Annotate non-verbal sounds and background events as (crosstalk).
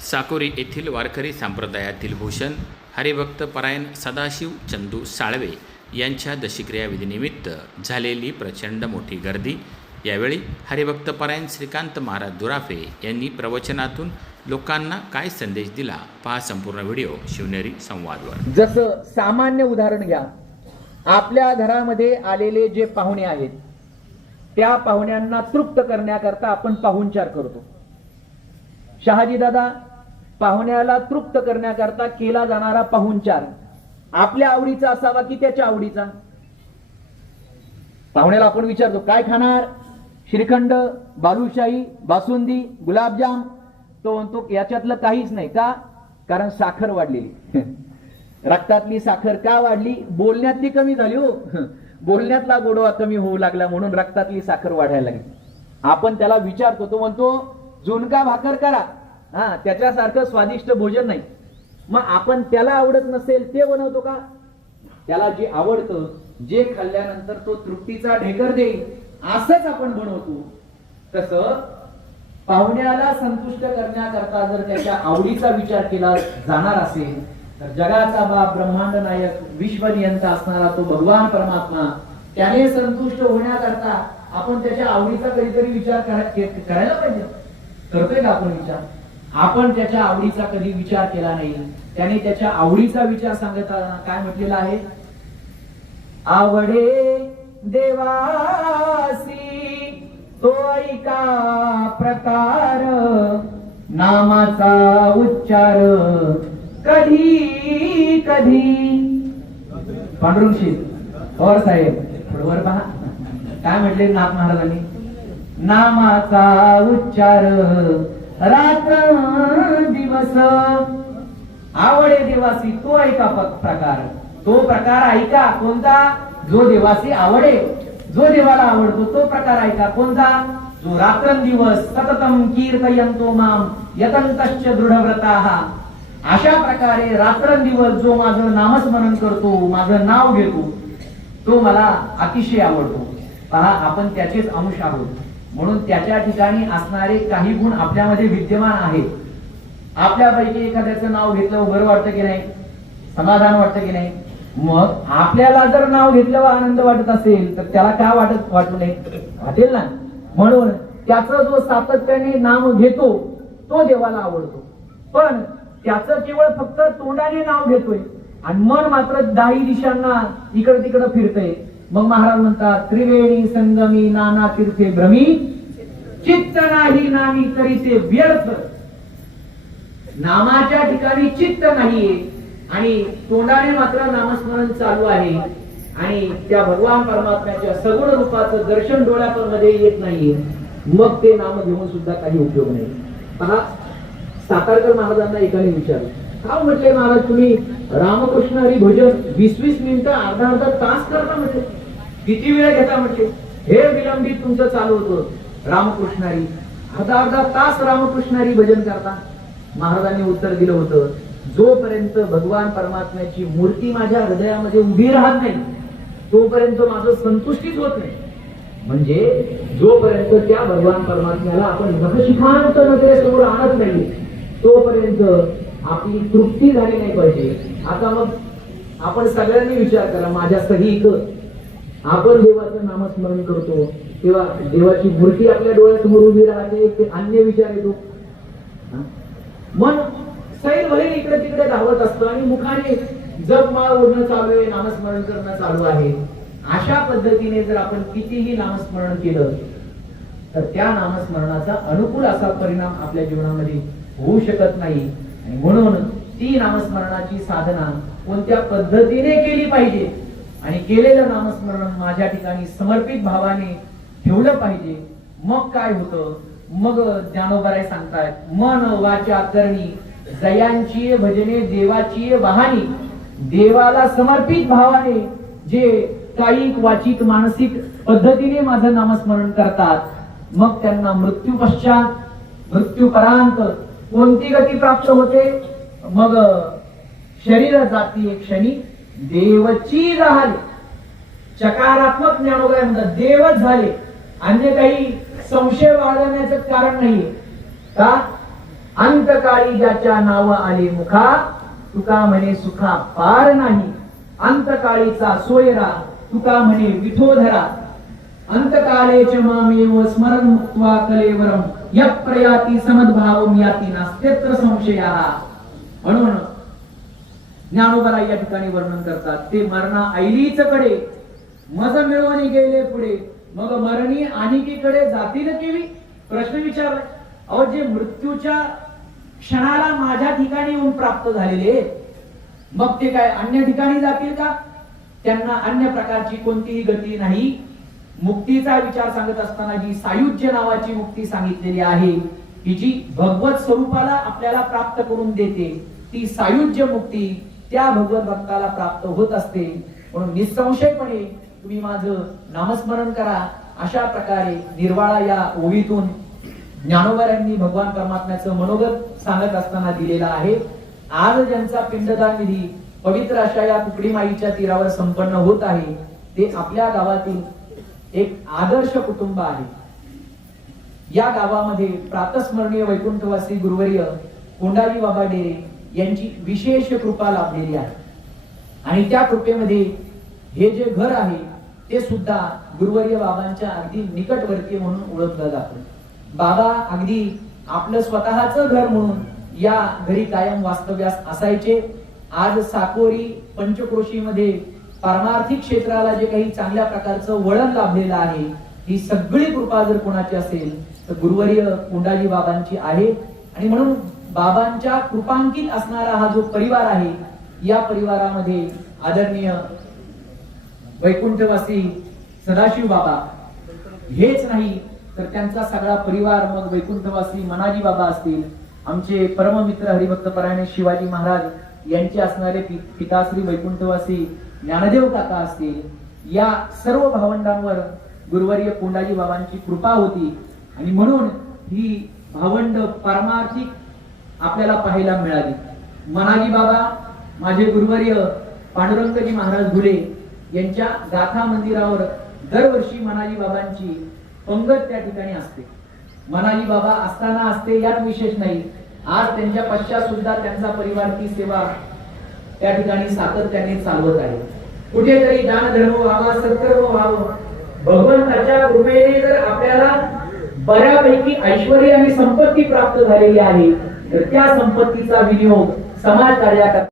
साकोरी येथील वारकरी संप्रदायातील भूषण हरिभक्त परायण सदाशिव चंदू साळवे यांच्या दशक्रिया विधीनिमित्त झालेली प्रचंड मोठी गर्दी. यावेळी हरिभक्त परायण श्रीकांत महाराज दुराफे यांनी प्रवचनातून लोकांना काय संदेश दिला पहा संपूर्ण व्हिडिओ शिवनेरी संवादवर. जसं सामान्य उदाहरण घ्या. आपल्या घरामध्ये आलेले जे पाहुणे आहेत त्या पाहुण्यांना तृप्त करण्याकरता आपण पाहुणचार करतो. शहाजी दादा पाहुण्याला तृप्त करण्याकरता केला जाणारा पाहुणचार आपल्या आवडीचा असावा की त्याच्या आवडीचा? पाहुण्याला आपण विचारतो काय खाणार? श्रीखंड बालुशाही बासुंदी गुलाबजाम? तो म्हणतो याच्यातलं काहीच नाही का? कारण साखर वाढलेली. (laughs) रक्तातली साखर का वाढली? बोलण्यातली कमी झाली हो. बोलण्यातला गोडवा कमी होऊ लागला म्हणून रक्तातली साखर वाढायला लागली. आपण त्याला विचारतो तो म्हणतो झुणका भाकर करा. हा त्याच्यासारखं स्वादिष्ट भोजन नाही. मग आपण त्याला आवडत नसेल ते बनवतो का? त्याला जे आवडतं जे खाल्ल्यानंतर तो तृप्तीचा ढेकर देईल असंच आपण बनवतो. तसं पाहुण्याला संतुष्ट करण्याकरता जर त्याच्या आवडीचा विचार केला जाणार असेल तर जगाचा बाप ब्रह्मांड नायक विश्वनियंता असणारा तो भगवान परमात्मा त्याने संतुष्ट होण्याकरता आपण त्याच्या आवडीचा कधीतरी विचार करायला पाहिजे. करतोय का आपण विचार? आपण त्याच्या आवडीचा कधी विचार केला नाही. त्याने त्याच्या आवडीचा विचार सांगताना काय म्हटलेला आहे? आवडे देवासी तो ऐका प्रकार. नामाचा उच्चार कधी कधी? पांडुरंगशी. और साहेब थोडवर पहा. काय म्हटले नाथ महाराजांनी? नामाचा उच्चार रात्र दिवस. आवडे देवासी तो ऐका प्रकार. तो प्रकार ऐका कोणता? जो देवासी आवडे. जो देवाला आवडतो तो प्रकार ऐका कोणता? जो रात्रंदिवस सततम कीर्तयंतो माम यतंतश्च दृढव्रता. अशा प्रकारे रात्रंदिवस जो माझं नामस्मरण करतो माझं नाव घेतो तो मला अतिशय आवडतो. पहा आपण त्याचेच अंश आहोत. म्हणून त्याच्या ठिकाणी असणारे काही गुण आपल्यामध्ये विद्यमान आहेत. आपल्यापैकी एखाद्याचं नाव घेतलं बरं वाटतं की नाही? समाधान वाटतं की नाही? मग आपल्याला जर नाव घेतलं आनंद वाटत असेल तर त्याला का वाटत वाटू नये? वाटेल ना? म्हणून त्याचं जो सातत्याने नाम घेतो तो देवाला आवडतो. पण त्याचं केवळ फक्त तोंडाने नाव घेतोय. आणि मन मात्र दाही दिशांना इकडे तिकडं फिरतय. मग महाराज म्हणतात त्रिवेणी संगमी नाना तीर्थे भ्रमी चित्त नाही नामी तरी ते व्यर्थ. नामाच्या ठिकाणी चित्त नाहीये. आणि तोंडाने मात्र नामस्मरण चालू आहे. आणि त्या भगवान परमात्म्याच्या सगुण रूपाचं दर्शन डोळ्यामध्ये येत नाहीये. मग ते नाम घेऊन सुद्धा काही उपयोग नाही. पहा सातारकर महाराजांना एकाने विचारलं. का म्हटले महाराज तुम्ही रामकृष्ण हरी भजन वीस वीस मिनिटं अर्धा अर्धा तास करता म्हटले. किती वेळ घेता म्हटले? हे विलंबित तुमचं चालू होतं रामकृष्ण हरी अर्धा अर्धा तास रामकृष्ण हरी भजन करता. महाराजांनी उत्तर दिलं होतं जोपर्यंत भगवान परमात्म्याची मूर्ती माझ्या हृदयामध्ये उभी राहत नाही तोपर्यंत माझं संतुष्टीच होत नाही. म्हणजे जोपर्यंत त्या भगवान परमात्म्याला आपण नखशिखांत नजरेसमोर आणत नाही तोपर्यंत आपली तृप्ती झाली नाही पाहिजे. आता मग आपण सगळ्यांनी विचार करा माझ्या सही आपण देवाचं नामस्मरण करतो. तेव्हा देवाची मूर्ती आपल्या डोळ्यासमोर उभी राहते ते अन्य विचार येतो. मन सैल भले इकडे तिकडे धावत असतो आणि मुखाने जप माळ ओढणं चालू आहे नामस्मरण करणं चालू आहे. अशा पद्धतीने जर आपण कितीही नामस्मरण केलं तर त्या नामस्मरणाचा अनुकूल असा परिणाम आपल्या जीवनामध्ये होऊ शकत नाही. आणि म्हणून ती नामस्मरणाची साधना कोणत्या पद्धतीने केली पाहिजे? आणि केलेलं नामस्मरण माझ्या ठिकाणी समर्पित भावाने ठेवलं पाहिजे. मग काय होतं? मग ज्ञानोबराय सांगतायत मन वाचा करणी जयांची भजने देवाची वाहनी देवाला समर्पित भावाने जे कायिक वाचिक मानसिक पद्धतीने माझं नामस्मरण करतात मग त्यांना मृत्यू पश्चात मृत्यूपरांत कोणती गती प्राप्त होते? मग शरीर जाती एक क्षणी देवची राहले सकारात्मक ज्ञानोदय म्हणतात देवच झाले. अन्य काही संशय वाढवण्याचं कारण नाहीये. का? अंतकाळी ज्याच्या नाव आले मुखा तुका म्हणे सुखा पार नाही. अंतकाळीचा सोयरा तुका म्हणे विठोधरा. अंतकाले च मामेव स्मरण मुक्त्वा कलेवरम यप्रयाती समद्भावम याती नास्त्यत्र संशया. म्हणून ज्ञानोबरा या ठिकाणी वर्णन करतात ते मरणा ऐलीच कडे मज मिळवणी गेले पुढे मग मरणी आणिकीकडे जातील केली प्रश्न विचारला अहो जे मृत्यूच्या क्षणाला माझ्या ठिकाणी येऊन प्राप्त झालेले मग ते काय अन्य ठिकाणी जातील का? त्यांना अन्य प्रकारची कोणतीही गती नाही मुक्तीचा विचार सांगत असताना जी सायुज्य नावाची मुक्ती सांगितलेली आहे. ही जी भगवत स्वरूपाला आपल्याला प्राप्त करून देते ती सायुज्य मुक्ती त्या भगवत भक्ताला प्राप्त होत असते. म्हणून निसंशयपणे तुम्ही माझं नामस्मरण करा. अशा प्रकारे निर्वाळा या ओवीतून ज्ञानोबरांनी भगवान परमात्म्याचं मनोगत सांगत असताना दिलेला आहे. आज ज्यांचा पिंडदान विधी पवित्र अशा या कुकडी माईच्या तीरावर संपन्न होत आहे ते आपल्या गावातील एक आदर्श कुटुंब आहे. या गावामध्ये प्रातस्मरणीय वैकुंठवासी गुरुवर्य कोंडाजी बाबा डेरे यांची विशेष कृपा लाभलेली आहे. आणि त्या कृपेमध्ये हे जे घर आहे ते सुद्धा गुरुवर्य बाबांच्या अगदी निकटवर्तीय म्हणून ओळखलं जातं. बाबा अगदी आपलं स्वतःच घर म्हणून या घरी कायम वास्तव्यास असायचे. आज साकोरी पंचक्रोशीमध्ये पारमार्थिक क्षेत्राला जे काही चांगल्या प्रकारचं वळण लाभलेलं आहे ही सगळी कृपा जर कोणाची असेल तर गुरुवर्य कुंडाजी बाबांची आहे. आणि म्हणून बाबांच्या कृपांकित असणारा हा जो परिवार आहे या परिवारामध्ये आदरणीय वैकुंठवासी सदाशिव बाबा हेच नाही तर त्यांचा सगळा परिवार मग वैकुंठवासी मनाजी बाबा असतील. आमचे परममित्र हरिभक्त परायणे शिवाजी महाराज यांचे असणारे पिताश्री वैकुंठवासी ज्ञानदेव काका असतील या सर्व भावंडांवर गुरुवर्य कोंडाजी बाबांची कृपा होती. आणि म्हणून ही भावंड पारमार्थिक आपल्याला पाहायला मिळाली. मनाजी बाबा माझे गुरुवर्य पांडुरंगजी महाराज घुले यांच्या गाथा मंदिरावर दरवर्षी मनाजी बाबांची पंगत त्या ठिकाणी असते. मनाली बाबा असताना असते यात विशेष नाही. आज त्यांच्या पश्चात सुद्धा त्यांचा परिवार ती सेवा त्या ठिकाणी सातत्याने चालवत आहे. कुठेतरी दान धर्म व्हावा सत्कर्म व्हावं. भगवंताच्या कृपेने जर आपल्याला बऱ्यापैकी ऐश्वर आणि संपत्ती प्राप्त झालेली आहे तर त्या संपत्तीचा विनियोग समाज कार्याकरता